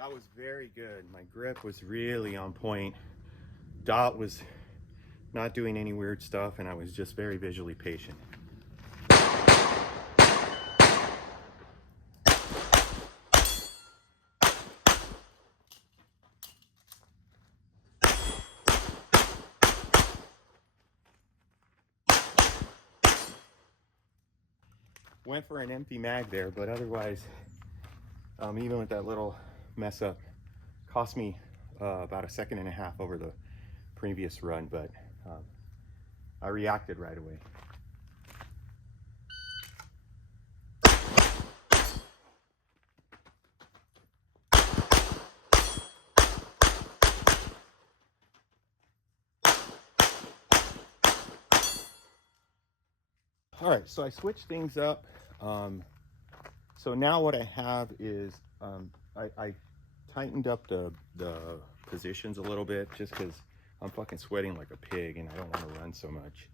That was very good. My grip was really on point. Dot was not doing any weird stuff, and I was just very visually patient. Went for an empty mag there, but otherwise, even with that little mess up, cost me about 1.5 seconds over the previous run, but I reacted right away. All right, so I switched things up. So now what I have is I tightened up the positions a little bit just because I'm fucking sweating like a pig and I don't want to run so much.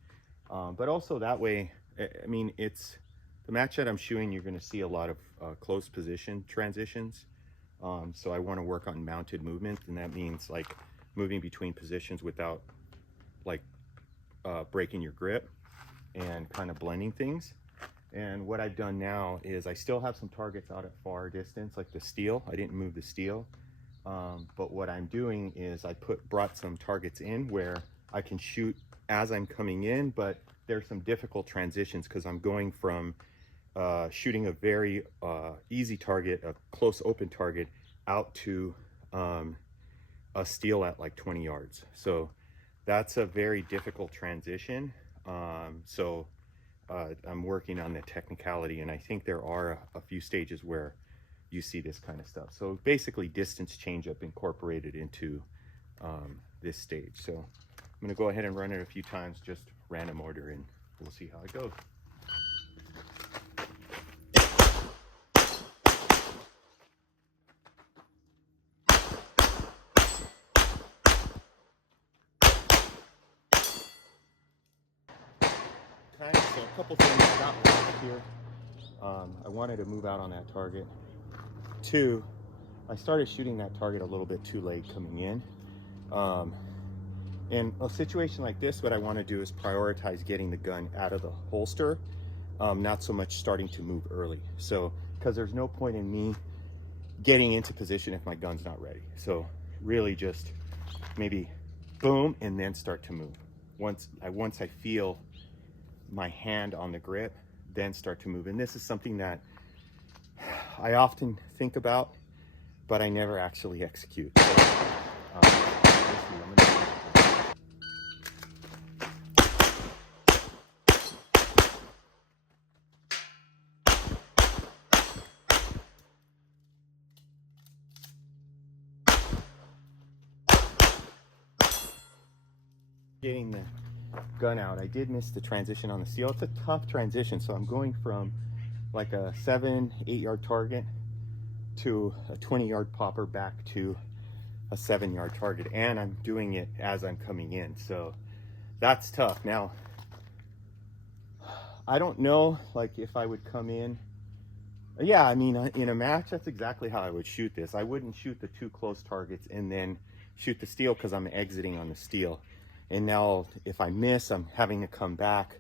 But also that way, I mean, it's the match that I'm shooting, you're going to see a lot of close position transitions. So I want to work on mounted movement, and that means like moving between positions without like breaking your grip and kind of blending things. And what I've done now is I still have some targets out at far distance, like the steel. I didn't move the steel, but what I'm doing is I brought some targets in where I can shoot as I'm coming in, but there's some difficult transitions because I'm going from shooting a very easy target, a close open target, out to a steel at like 20 yards. So that's a very difficult transition. I'm working on the technicality, and I think there are a few stages where you see this kind of stuff. So basically distance change up incorporated into this stage. So I'm going to go ahead and run it a few times, just random order, and we'll see how it goes. Okay, so a couple things I got left here. I wanted to move out on that target. 2, I started shooting that target a little bit too late coming in. In a situation like this, what I want to do is prioritize getting the gun out of the holster, not so much starting to move early. So, because there's no point in me getting into position if my gun's not ready. So really just maybe boom, and then start to move. Once I feel my hand on the grip, then start to move. And this is something that I often think about, but I never actually execute. So, getting the gun out, I did miss the transition on the steel. It's a tough transition, so I'm going from like a 7-8 yard target to a 20-yard popper back to a 7-yard target, and I'm doing it as I'm coming in, so that's tough. Now I don't know, like, if I would come in, yeah, I mean, in a match, that's exactly how I would shoot this. I wouldn't shoot the 2 close targets and then shoot the steel, because I'm exiting on the steel. And now if I miss, I'm having to come back.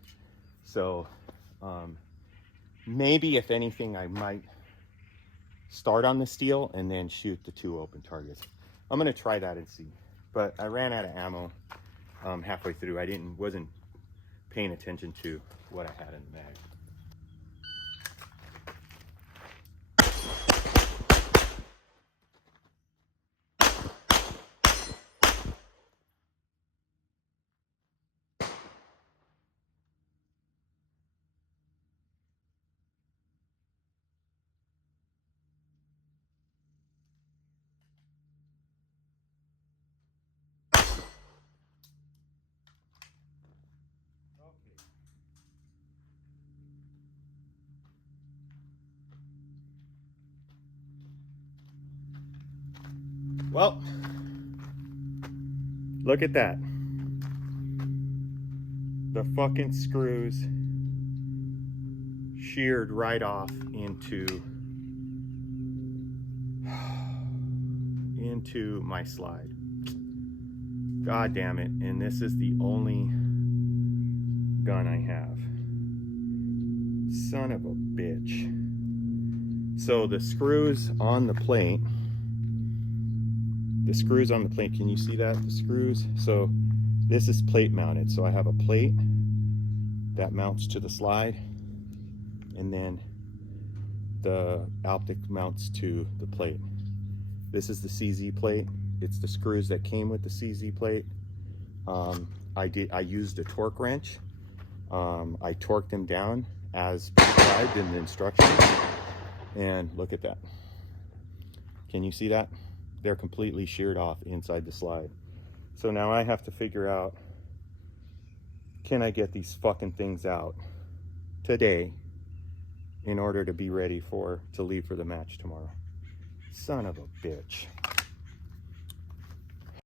So maybe if anything, I might start on the steel and then shoot the 2 open targets. I'm gonna try that and see. But I ran out of ammo halfway through. I wasn't paying attention to what I had in the mag. Well, look at that. The fucking screws sheared right off into into my slide. God damn it. And this is the only gun I have. Son of a bitch. So the screws on the plate, can you see that? The screws. So this is plate mounted. So I have a plate that mounts to the slide, and then the optic mounts to the plate. This is the CZ plate. It's the screws that came with the CZ plate. I used a torque wrench. I torqued them down as prescribed in the instructions. And look at that. Can you see that? They're completely sheared off inside the slide. So now I have to figure out, can I get these fucking things out today in order to be ready to leave for the match tomorrow? Son of a bitch.